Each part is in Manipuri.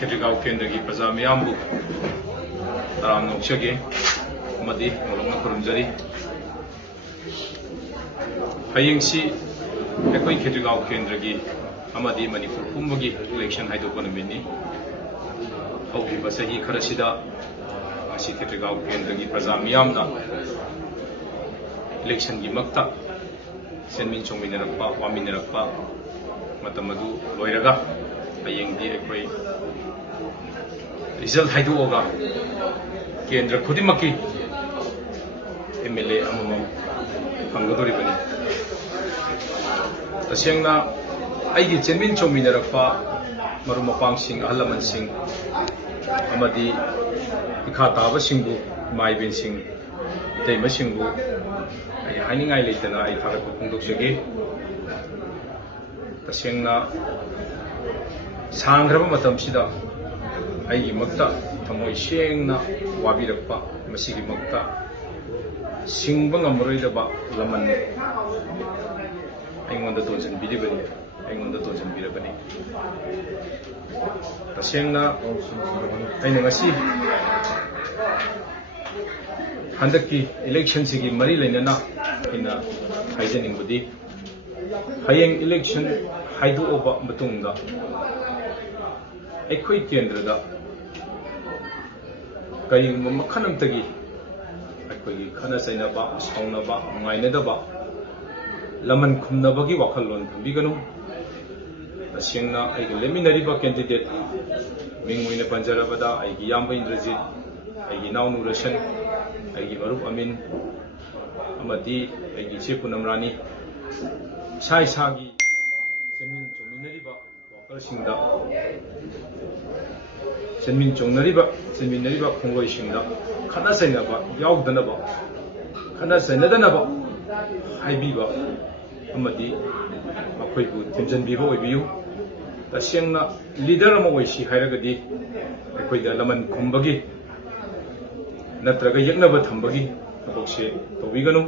खेत्रीगांव केंद्र की प्रजा मियामबु तराम नौचगे अमदी नोलंगना खुरुमजरी हयेंसी अखोई खेत्रीगांव केंद्र की अमदी मणिपुर पुंबगी इलेक्शन हाइदोकन मिनी हौखिबा चही खरसिदा असी खेत्रीगांव केंद्र की प्रजा मियामना इलेक्शन की मक्ता सेनमिन चोंमिनरक्पा वामिनरक्पा मतम अदु लोइरगा हयेंदी अखोई रिजल्ट हाइदोगा केंद्र खुदिमकी एमएलए अममम फंगदोरिबनी तसेंगना आइगी चेनमिन चोंमिनरक्पा मरु मपांगसिंग अहलमनसिंग अमदी इखा ताबसिंगबु माइबेनसिंग इतैमसिंगबु आई हाइनिंगाई लेतना आई थागतपा फोंदोकजगे तसेंगना सांग्रब मतमसिदा आइगी मक्ता थमोय सेंगना वाबिरक्पा मसिगी मक्ता सिंगबा ngamroidaba laman aingonda tonjanbiribani aingonda tonjanbirabani tasengna aina ngasi handaki election sigi mari lainana ina haijaningbudi hayeng election haidu oba matungda ekhoi kendrada kayingba makhanamtagi अखोई खना चैनबा साउनबा नुंगाइनदबा लमन खुमनबगी वाखललोन थंबिगनु तसेंगना आइगे लेमिनरिबा कैंडिडेट मिंगुइना पंजरबदा आइगी याम्बा इंद्रजीत आइगी नाउ नुरसन आइगी मरुप अमीन अमदी आइगी चे पुनमरानी साई सागी सेमिन चोमिनरिबा वाखलसिंगदा सेमिनरिबा खोंगोइसिंगदा खना चैनबा याउदनबा खना चैनदनबा हाइबिबा अमदी मखोइबु थिमजनबिबा ओइबियु तसेंगना लीडर अमा ओइसि हाइरगदी अखोइदा लमन खुंबगी नत्रगा यक्नबा थंबगी थबकसे तौबिगनु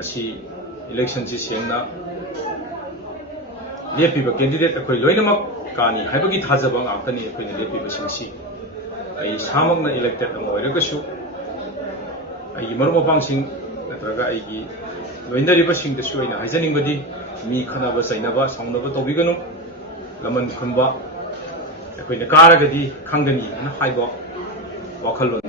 असी इलेक्शन से सेंगना लेपिबा कैंडिडेट अखोइ लोइनमक कानी हाइबगी थाजबा आक्तनी अखोइना लेपिबा सिंगसी आई सामगना इलेक्टेड अमा ओइरगसु आई मरुमपांगसिंग नत्रगा आईगी लोइनरिबसिंगदसु आइना हाइजनिंगबदी मी खनाबा चैनबा साउनबा तौबिगनु लमन खुनबा अखोइना कारगदी खंगनी ना हाइबा वाखललोन